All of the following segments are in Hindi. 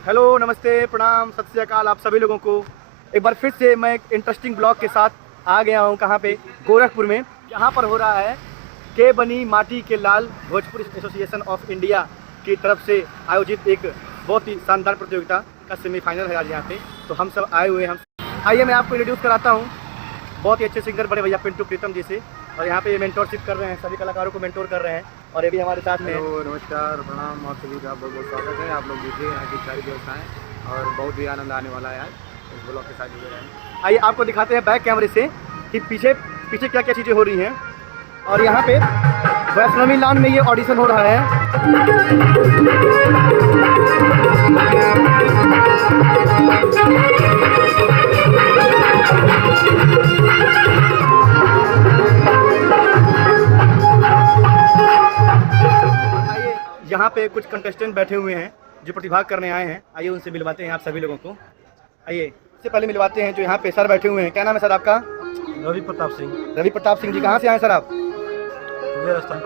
हेलो, नमस्ते, प्रणाम, सत श्री अकाल आप सभी लोगों को। एक बार फिर से मैं एक इंटरेस्टिंग ब्लॉग के साथ आ गया हूँ। कहाँ पे? गोरखपुर में। यहाँ पर हो रहा है के बनी माटी के लाल भोजपुरी एसोसिएशन ऑफ इंडिया की तरफ से आयोजित एक बहुत ही शानदार प्रतियोगिता का सेमीफाइनल है आज यहाँ पे। तो हम सब आए हुए हैं। आइए मैं आपको इंट्रोड्यूस कराता हूँ बहुत ही अच्छे सिंगर बड़े भैया पिंटू प्रीतम जी से। और यहाँ पे ये मेंटोरशिप कर रहे हैं, सभी कलाकारों को मेंटोर कर रहे हैं। और ये भी हमारे साथ में। नमस्कार, प्रणाम, आप सभी का बहुत बहुत स्वागत है। आप लोग देखिए यहाँ की सारी व्यवस्थाएं और बहुत ही आनंद आने वाला है आज इस ब्लॉग के साथ जुड़े रहें। आइए आपको दिखाते हैं बैक कैमरे से कि पीछे क्या क्या चीज़ें हो रही हैं। और यहाँ पे वैष्णवी लान में ये ऑडिशन हो रहा है। यहाँ पे कुछ कंटेस्टेंट बैठे हुए हैं जो प्रतिभाग करने आए हैं। आइए उनसे मिलवाते हैं आप सभी लोगों को। आइए इससे पहले मिलवाते हैं जो यहाँ पे सर बैठे हुए हैं। क्या नाम है सर आपका? रवि प्रताप सिंह। रवि प्रताप सिंह जी, कहाँ से आए सर आप? कुबेर स्थान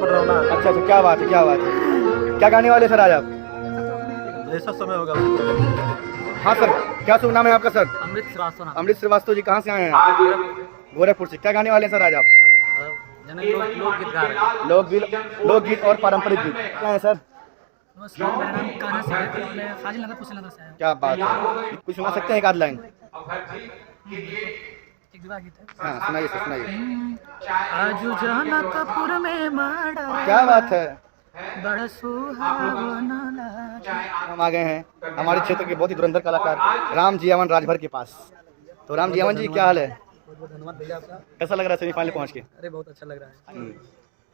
पर रहना। अच्छा, क्या बात है, क्या बात है। क्या गाने वाले सर आज आप? जैसा समय होगा। हाँ सर, क्या शुभ नाम है आपका सर? अमृत श्रीवास्तव जी, कहाँ से आए हैं? गोरखपुर से। क्या गाने वाले हैं सर आज आप? लोकगीत और पारंपरिक गीत। क्या है सर? नमस्कार, मेरा नाम कान्हा सिंह है। मैं फाजिल नगर कुशीनगर से आया हूँ। क्या बात है, कुछ सुना सकते हैं एक आध लाइन? एक विवाह गीत है। हाँ सुनाइए सर, सुनाइए। आजू जनकपुर में माड़ा। क्या बात है। बड़ा सुहावना लागे। हम आ गए हैं हमारे क्षेत्र के बहुत ही धुरंधर कलाकार राम जियावन राजभर के पास। तो राम जियावन जी, क्या हाल है? बहुत धन्यवाद भैया आपका। कैसा लग रहा है सेमीफाइनल पहुंच के? अरे बहुत अच्छा लग रहा है।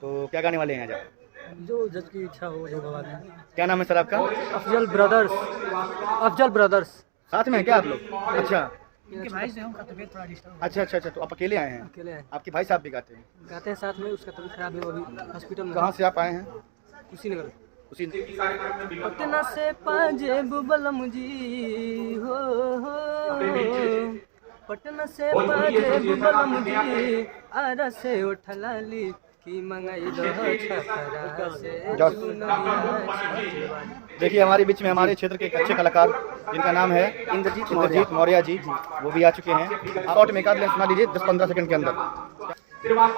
तो क्या गाने वाले हैं आज आप? जो जज की इच्छा हो, जो भगवान है। क्या नाम है सर आपका? अफजल ब्रदर्स। साथ में है क्या आप लोग? अच्छा इनके भाई से उनका तबीयत थोड़ा डिस्टर्ब अच्छा। तो आप अकेले आए हैं? अकेले हैं। आपके भाई साहब भी गाते हैं? गाते हैं साथ में। उसका तबीयत खराब है, वो अभी हॉस्पिटल में। कहाँ से आप आए हैं? कुशीनगर। उसी पटना से पाजे बुबलम जी हो पटना से पाजे बुबलम जी आरा से उठलाली की मंगाई दो छपरा से। देखिए हमारे बीच में हमारे क्षेत्र के एक अच्छे कलाकार जिनका नाम है इंद्रजीत मौर्य जी, वो भी आ चुके हैं। शॉर्ट में एक आध लाइन सुना दीजिए 10-15 सेकंड के अंदर।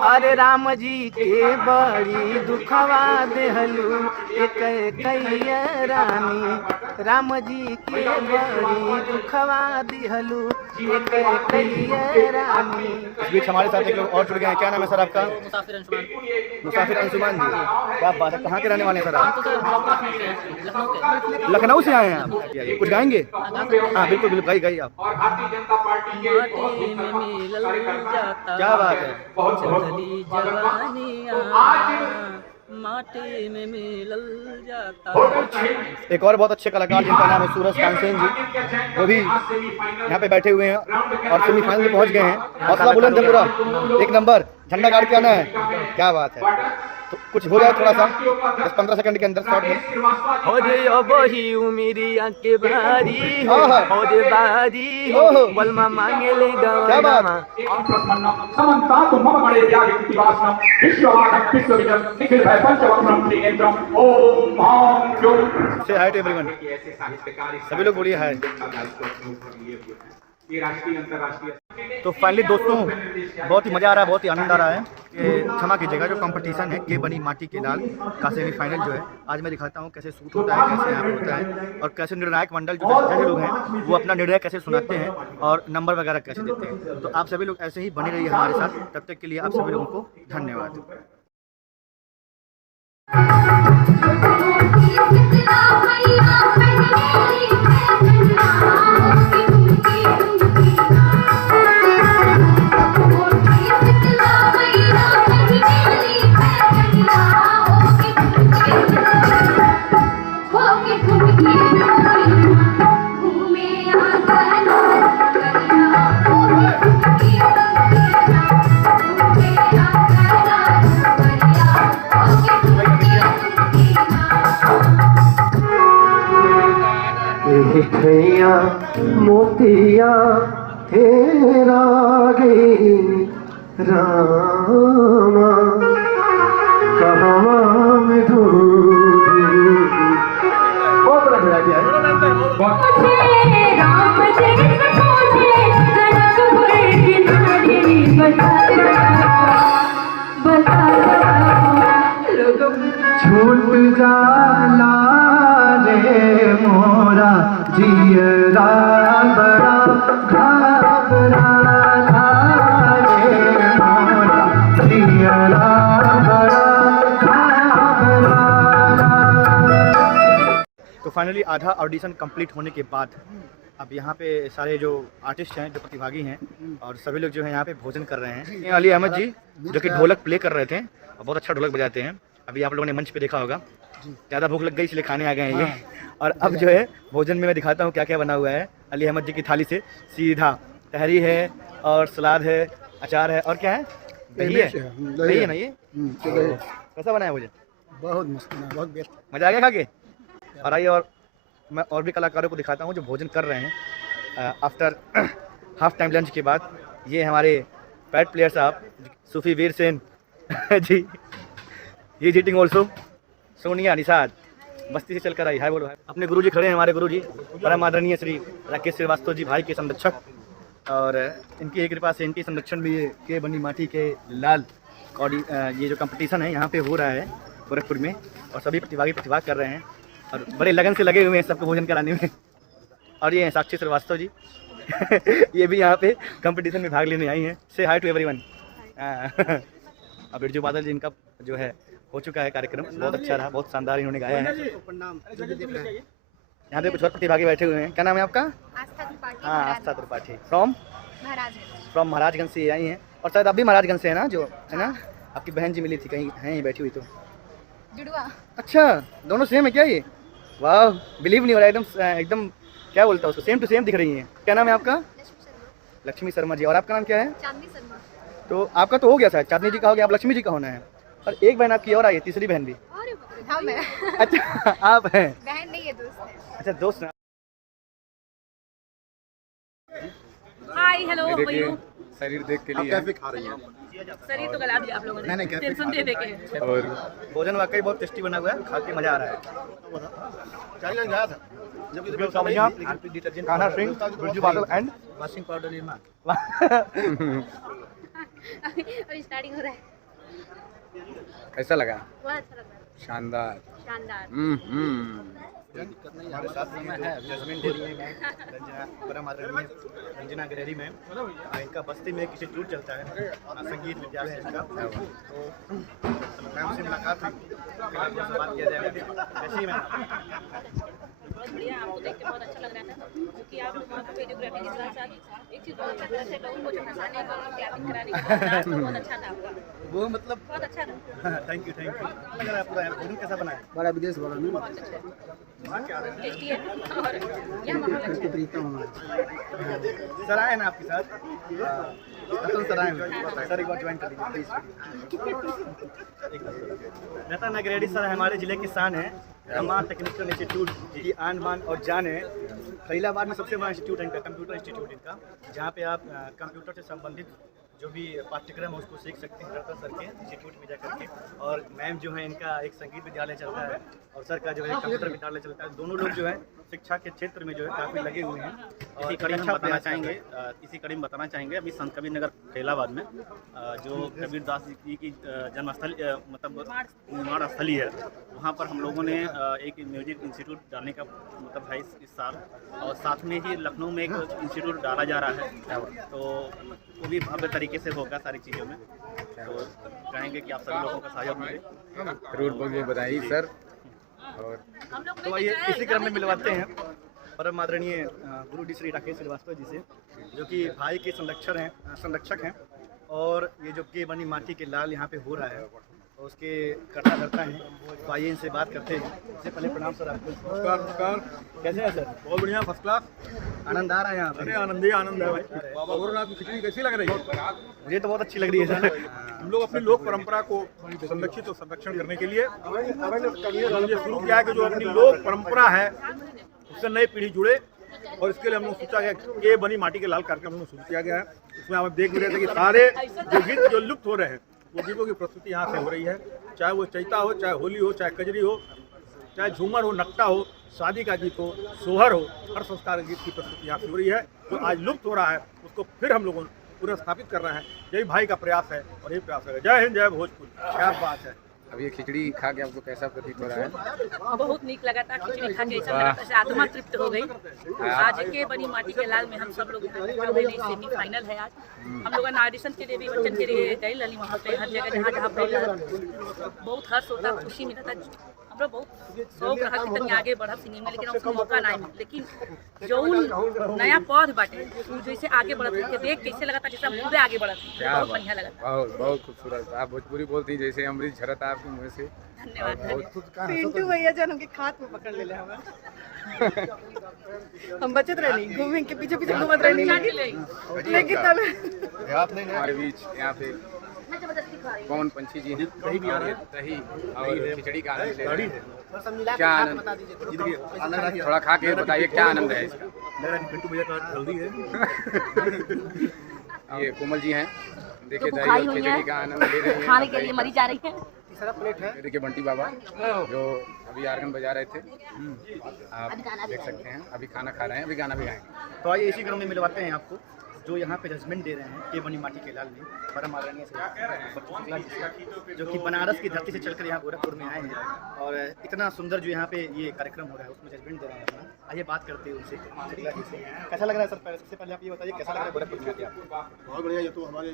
अरे राम जी के बड़ी दुखवा देहलू एक कैया रानी। राम जी के बड़ी दुखवा दिहलू एक कैया रानी। इस बीच हमारे साथ एक लोग और जुड़ गए हैं। क्या नाम है सर आपका? मुसाफिर अंशुमान जी। क्या बात है, कहाँ के रहने वाले हैं सर आप? लखनऊ से आए हैं आप? कुछ गाएंगे? हाँ बिल्कुल गाइए आप। क्या बात है। चढ़ली जवानिया माटी में मिलल जाता। एक और बहुत अच्छे कलाकार जिनका नाम है सूरज तानसेन जी, वो भी यहाँ पे बैठे हुए हैं और सेमीफाइनल में पहुँच गए हैं। हौसला बुलंद है पूरा, एक नंबर, झंडा गाड़ के आना है। क्या बात है। तो कुछ हो जाए थोड़ा सा 10-15 सेकंड के अंदर शॉर्ट में। हो रे अबही उमिरिया के बारी हो रे बारी हो बलमा मांगे ले क्या बात। समन्तात् मम मणे व्याधिवासनम विश्ववादं विश्वविदं निखिल भय पंचवक्त्रं त्रिनेत्रं ओम हां जो। से हाय टू एवरीवन, सभी लोग बोलिए हाय। ये राष्ट्रीय अंतर्राष्ट्रीय। तो फाइनली दोस्तों बहुत ही मज़ा आ रहा है, बहुत ही आनंद आ रहा है कि क्षमा कीजिएगा जो कंपटीशन है के बनी माटी के लाल का सेमीफाइनल जो है आज मैं दिखाता हूँ कैसे शूट होता है, कैसे यहाँ पे होता है और कैसे निर्णायक मंडल जो जज लोग हैं वो अपना निर्णय कैसे सुनाते हैं और नंबर वगैरह कैसे देते हैं। तो आप सभी लोग ऐसे ही बने रहिए हमारे साथ। तब तक के लिए आप सभी लोगों को धन्यवाद। मोतिया तेरा गे रामा कहाँ में ढूंढूं। वैरायटी है। छूट जाला रे मोरा जियरा बड़ा घबराला रे मोरा जियरा बड़ा घबराला। तो फाइनली आधा ऑडिशन कंप्लीट होने के बाद अब यहाँ पे सारे जो आर्टिस्ट हैं, जो प्रतिभागी हैं और सभी लोग जो हैं यहाँ पे भोजन कर रहे हैं। ये अली अहमद जी जो कि ढोलक प्ले कर रहे थे और बहुत अच्छा ढोलक बजाते हैं। अभी आप लोगों ने मंच पे देखा होगा, ज़्यादा भूख लग गई इसलिए खाने आ गए हैं ये। और अब जो है भोजन में मैं दिखाता हूँ क्या क्या बना हुआ है। अली अहमद जी की थाली से सीधा तहरी है और सलाद है, अचार है और क्या है, दही है। दही है ना ये? कैसा बना है भोजन? बहुत मस्त, बहुत बेस्ट। मज़ा आ गया खा के? और आइए और मैं और भी कलाकारों को दिखाता हूँ जो भोजन कर रहे हैं आफ्टर हाफ टाइम लंच के बाद। ये हमारे पैड प्लेयर साहब सूफी वीर सेन जी, ये जीटिंग ऑल्सो सोनिया निषाद बस्ती से चलकर आई। हाय बोलो हाय। अपने गुरुजी खड़े हैं, हमारे गुरुजी परम आदरणीय श्री राकेश श्रीवास्तव जी, भाई के संरक्षक। और इनकी कृपा से इनके संरक्षण में ये के बनी माटी के लाल ये जो कंपटीशन है यहाँ पे हो रहा है गोरखपुर में, और सभी प्रतिभागी प्रतिभाग कर रहे हैं और बड़े लगन से लगे हुए हैं सबको भोजन कराने में। और ये हैं साक्षी श्रीवास्तव जी ये भी यहाँ पे कंपटीशन में भाग लेने आई हैं। से हाय टू एवरीवन। अब बिरजू बादल जी इनका जो है हो चुका है कार्यक्रम, बहुत अच्छा रहा, बहुत शानदार इन्होंने गाया है। यहाँ पे कुछ और प्रतिभागी बैठे हुए हैं। क्या नाम है आपका? आस्था त्रिपाठी। हाँ, आस्था त्रिपाठी फ्रॉम महाराजगंज से आई हैं। और शायद आप भी महाराजगंज से है ना, जो है ना आपकी बहन जी मिली थी कहीं, हैं ये बैठी हुई तो। जुड़वा। अच्छा, दोनों सेम है क्या ये? वाह, बिलीव नहीं हो रहा, एकदम क्या बोलता है उसको, सेम टू सेम दिख रही हैं। क्या नाम है आपका? लक्ष्मी शर्मा जी। और आपका नाम क्या है? चांदनी शर्मा। तो आपका तो हो गया शायद, चांदनी जी का हो गया, आप लक्ष्मी जी का होना है। और एक बहन आपकी और आई है, तीसरी बहन भी। अरे बाप रे, हम हैं। अच्छा आप हैं? बहन नहीं है, दोस्त है। अच्छा दोस्त हैं। Hi hello how are you? शरीर देख के लिए कैफे खा रही हैं? शरीर तो गला दिया आप लोगों ने, टेंशन दे दे के। और भोजन वाकई बहुत टेस्टी बना हुआ है, खा के मजा आ रहा है। गया था खाना सिंह, बिरजू बादल एंड वॉशिंग पाउडर निर्मा। अभी स्टार्टिंग हो रहा है। कैसा लगा? बहुत अच्छा लग रहा है, शानदार। शानदार। हमारे साथ में है जैस्मिन डेयरी में परम आदरणीय रंजना गैलरी में इनका बस्ती में एक इंस्टीट्यूट चलता है संगीत विद्यालय इनका। तो मैम से मुलाकात हुई, फिर आपसे बात किया जाएगा। कैसी है मैम? बहुत बढ़िया, आपको देख के बहुत अच्छा लग रहा था क्योंकि आप लोग वहाँ पे वीडियोग्राफी के साथ साथ एक चीज़ बहुत अच्छा तरह से लोगों को जो हंसाने का और क्लैपिंग कराने का डांस बहुत अच्छा था आपका, वो मतलब बहुत अच्छा था। थैंक यू अगर आप पूरा भोजन कैसा बना है? बड़ा विदेश बड़ा नहीं बहुत अच्छा टेस्टी है और यह माहौल अच्छा है। सर आए ना आपके साथ? सर आए हैं, सर एक बार ज्वाइन कर लीजिए प्लीज। रतन अग्रेडी सर हमारे जिले की शान है, रमान टेक्निकल इंस्टीट्यूट की आन बान और जान है। फरीदाबाद में सबसे बड़ा इंस्टीट्यूट है इनका, कंप्यूटर इंस्टीट्यूट इनका, जहाँ पे आप कंप्यूटर से संबंधित जो भी पाठ्यक्रम है उसको सीख सकते हैं रतन सर के इंस्टीट्यूट में जा करके। और मैम जो है इनका एक संगीत विद्यालय चलता है और सर का जो है कंप्यूटर विद्यालय चलता है। दोनों लोग जो है शिक्षा के क्षेत्र में जो है काफ़ी लगे हुए हैं। और इसी कड़ी में बताना चाहेंगे अभी संत कबीर नगर फरीदाबाद में जो कबीरदास जी की जन्मस्थल मतलब निर्माण स्थली है, वहाँ पर हम लोगों ने एक म्यूजिक इंस्टीट्यूट डालने का मतलब है इस साल, और साथ में ही लखनऊ में एक इंस्टीट्यूट डाला जा रहा है, तो वो भी भव्य तरीके से होगा सारी चीज़ों में। तो चाहेंगे कि आप सभी लोगों का सहयोग मिले। जरूर बोलिए, बताइए सर। और तो आइए इसी क्रम में मिलवाते हैं परम आदरणीय गुरु जी श्री राकेश श्रीवास्तव जी से, जो कि भाई के संरक्षक हैं। और ये जो के बनी माटी के लाल यहाँ पे हो रहा है और उसके करता धरता है, तो आइए इनसे बात करते हैं। इससे पहले प्रणाम सर आपको। नमस्कार। कैसे हैं सर? बहुत बढ़िया, फर्स्ट क्लास। आनंद आ रहा है यहाँ पे? अरे आनंद ही आनंद है भाई। बाबा गोरखनाथ की खिचड़ी कैसी लग रही है? मुझे तो बहुत अच्छी लग रही है सर। हम लोग अपनी लोक परंपरा को संरक्षित और संरक्षण करने के लिए हमने शुरू किया है कि जो अपनी लोक परंपरा है उससे नई पीढ़ी जुड़े, और इसके लिए हम लोग सोचा गया के बनी माटी के लाल कार्यक्रम हम लोग शुरू किया गया है। इसमें आप देख रहे थे कि सारे जो गीत जो लुप्त हो रहे हैं वो गीतों की प्रस्तुति यहाँ से हो रही है, चाहे वो चैता हो, चाहे होली हो, चाहे कजरी हो, चाहे झूमर हो, नकटा हो, शादी का गीत हो, सोहर हो, हर संस्कार गीत की प्रस्तुति यहाँ से हो रही है। जो आज लुप्त हो रहा है उसको फिर हम लोगों पुनः स्थापित कर रहे हैं। यही भाई का प्रयास है और यही प्रयास है। जय हिंद, जय भोजपुर। क्या बात है। अब ये खिचड़ी खा के आपको कैसा प्रतीत हो रहा है? बहुत नीक लगा था खिचड़ी खा के, ऐसा लगा था आत्मा तृप्त हो गई। आज के बनी माटी के लाल में हम सब लोग सेमीफाइनल है। आज हम लोग ऑडिशन के लिए भी बच्चन के लिए गए लली वहाँ पे, हर जगह जहाँ जहाँ पे बहुत हर्ष होता, खुशी मिलता था। हमरा बहुत शौक रहा कि तनी आगे बढ़ा सिंगिंग में, लेकिन उसको मौका नहीं मिला। लेकिन जो नया पौध बाटे जैसे आगे बढ़त के देख कैसे लगा था जैसे हम खुद आगे बढ़त। बहुत बढ़िया लगा। बहुत खूबसूरत। आप भोजपुरी बोलती हैं जैसे अमृत झरता आपके मुँह से। धन्यवाद। पिंटू भैया जन हमके खात में पकड़ ले हमारा हम बचत रहनी घूमे के पीछे पीछे घूमत रहनी लेकिन तब हमारे बीच यहाँ पे कौन पंछी जी हैं? दही और खिचड़ी का आनंद ले रहे हैं। क्या आनंद, थोड़ा खा के बताइए क्या आनंद है इसका? पिंटू भैया का जल्दी है। ये कोमल जी हैं, देखिए दही और खिचड़ी का आनंद ले रहे हैं, खाने के लिए मरी जा रही है। तीसरा प्लेट है। देखिए बंटी बाबा जो अभी आर्गन बजा रहे थे, आप देख सकते हैं। अभी खाना खा रहे हैं, अभी गाना भी गाएंगे। तो आइए इसी क्रम में मिलवाते हैं आपको जो यहाँ पे जजमेंट दे रहे हैं के बनी माटी के लाल में परम आदरणीय से जो कि बनारस की धरती से चलकर यहाँ गोरखपुर में आए हैं और इतना सुंदर जो यहाँ पे ये कार्यक्रम हो रहा है उसमें जजमेंट दे रहे हैं अपना। आइए बात करते हैं उनसे। शुक्ला जी से कैसा लग रहा है सर? सबसे पहले आप ये बताइए कैसा लग रहा है गोरखपुर में आके आपको? बहुत बढ़िया। ये तो हमारे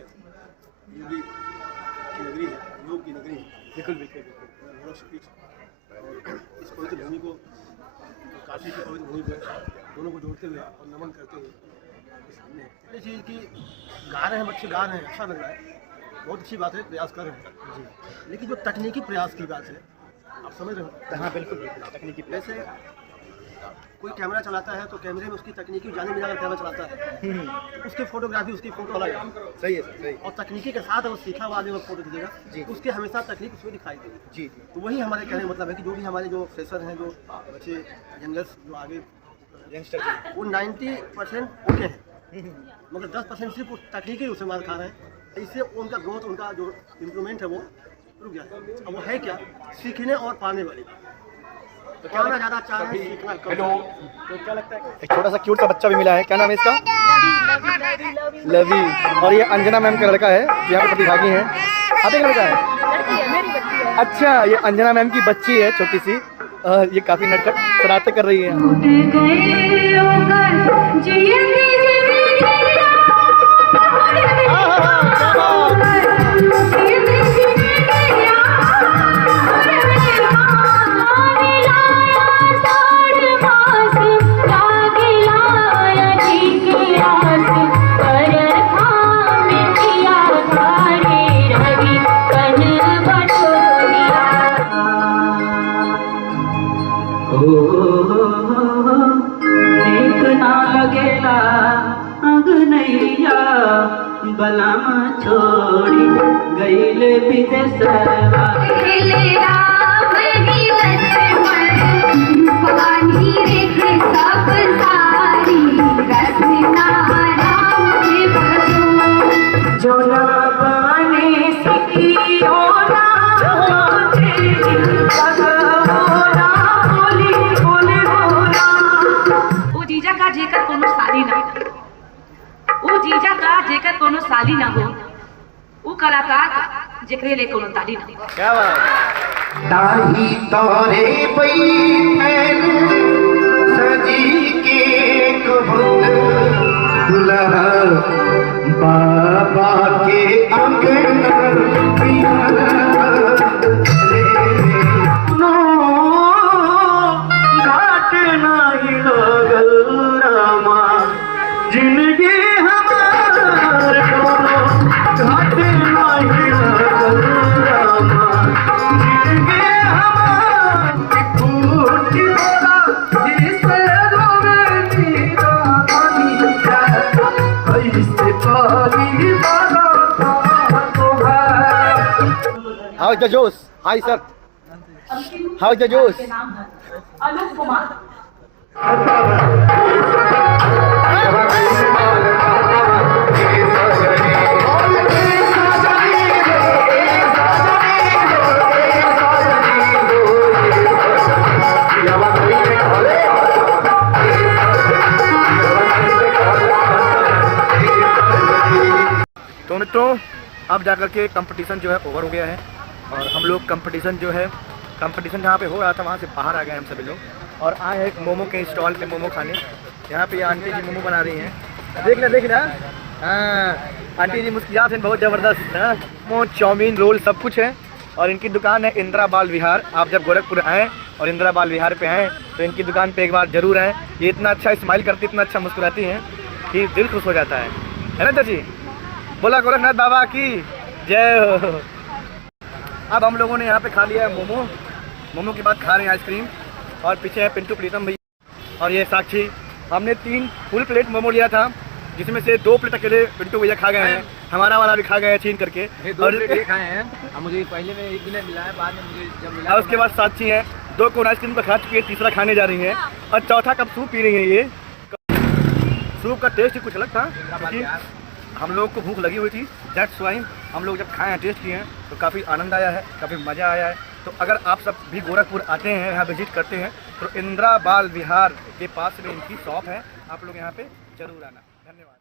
योगी की नगरी है, योग की नगरी है। बिल्कुल बिल्कुल बिल्कुल। इस पवित्र भूमि को, काशी की पवित्र भूमि को दोनों को जोड़ते हुए और नमन करते हुए सामने ये चीज़ की गा रहे हैं, बच्चे गा रहे हैं, अच्छा लग रहा है। बहुत अच्छी बात है, प्रयास कर रहे हैं जी। लेकिन जो तकनीकी प्रयास की बात है, आप समझ रहे हो? हाँ बिल्कुल बिल्कुल। तकनीकी प्रयास जैसे कोई कैमरा चलाता है तो कैमरे में उसकी तकनीकी जाने में अगर कैमरा चलाता है उसकी फोटोग्राफी, उसकी फोटो अलग है। सही है सर, सही। और तकनीकी के साथ अगर सीखा हुआ आदमी फोटो खींचेगा जी। तो उसके हमेशा तकनीक उसमें दिखाई देगी जी। तो वही हमारे कहने का मतलब है कि जो भी हमारे जो फ्रेशर हैं, जो बच्चे यंगर्स जो आगे यंगस्टर वो 90% ओके हैं, मतलब 10% सिर्फ तकनीकी रूप से मार खा रहे हैं। इससे उनका ग्रोथ, उनका जो इम्प्रूवमेंट है वो रुक गया है। अब वो है क्या? सीखने और पाने वाली। तो क्या ज़्यादा चाह रहे हैं, सीखना कम। तो क्या लगता है? एक छोटा सा क्यूट सा बच्चा भी मिला है, क्या नाम है इसका? लवी। और ये अंजना मैम का लड़का है, यहाँ पे प्रतिभागी हैं। आप एक लड़का है? अच्छा, ये अंजना मैम की बच्ची है छोटी सी। ये काफी नटखट शरारतें कर रही है। बलम छोड़ी गईल विदेशवा जोना बने सिकियो ना वो जीजा का जेकर कोनो साली ना, वो जीजा का जेकर कोनो साली ना हो, वो कलाकार का जेकरे ले कोनो ताली ना हो। क्या बात? ताही तोरे बैठन सजी के कबूल दुल्हा बाबा के अंगन पिया रे नो घाट नाही लगल रामा जिंदगी हमार कोनो घाट नाही लगल रामा जिंदगी हमार फूट बोला जिसे रोवे नीरा पानी कैसे पानी बाला How is the Josh? Hi sir. How is the Josh? Anoop Kumar. Yeah. दोस्तों अब जाकर के कंपटीशन जो है ओवर हो गया है और हम लोग कंपटीशन जहाँ पे हो रहा था वहाँ से बाहर आ गए हम सभी लोग और आए एक मोमो के स्टॉल पे मोमो खाने। यहाँ पे आंटी जी मोमो बना रही हैं, देखना हाँ आंटी जी मुस्कुराते हैं बहुत ज़बरदस्त। हाँ मोमो चाउमीन रोल सब कुछ है और इनकी दुकान है इंदिरा बाल विहार। आप जब गोरखपुर आएँ और इंदिरा बाल विहार पे आएँ तो इनकी दुकान पे एक बार ज़रूर आएँ। ये इतना अच्छा स्माइल करती, इतना अच्छा मुस्कुराती हैं कि दिल खुश हो जाता है ना चाची? बोला गोरखनाथ बाबा की जय हो। अब हम लोगों ने यहाँ पे खा लिया है मोमो के बाद खा रहे हैं आइसक्रीम और पीछे है पिंटू प्रीतम भैया और ये साक्षी। हमने 3 फुल प्लेट मोमो लिया था जिसमें से 2 प्लेट अकेले पिंटू भैया खा गए हैं, हमारा वाला भी खा गए हैं छीन करके। और खाए हैं मुझे पहले में एक दिन मिला है, बाद में मुझे जब मिला और उसके बाद साक्षी हैं 2 कोन आइसक्रीम का खा चुकी है, तीसरा खाने जा रही हैं और चौथा कप सूप पी रही है। ये सूप का टेस्ट ही कुछ अलग था क्योंकि हम लोग को भूख लगी हुई थी, दैट्स वाई हम लोग जब खाए हैं टेस्ट किए हैं तो काफ़ी आनंद आया है, काफ़ी मज़ा आया है। तो अगर आप सब भी गोरखपुर आते हैं, यहाँ विजिट करते हैं तो इंदिरा बाल विहार के पास में इनकी शॉप है, आप लोग यहाँ पे जरूर आना। धन्यवाद।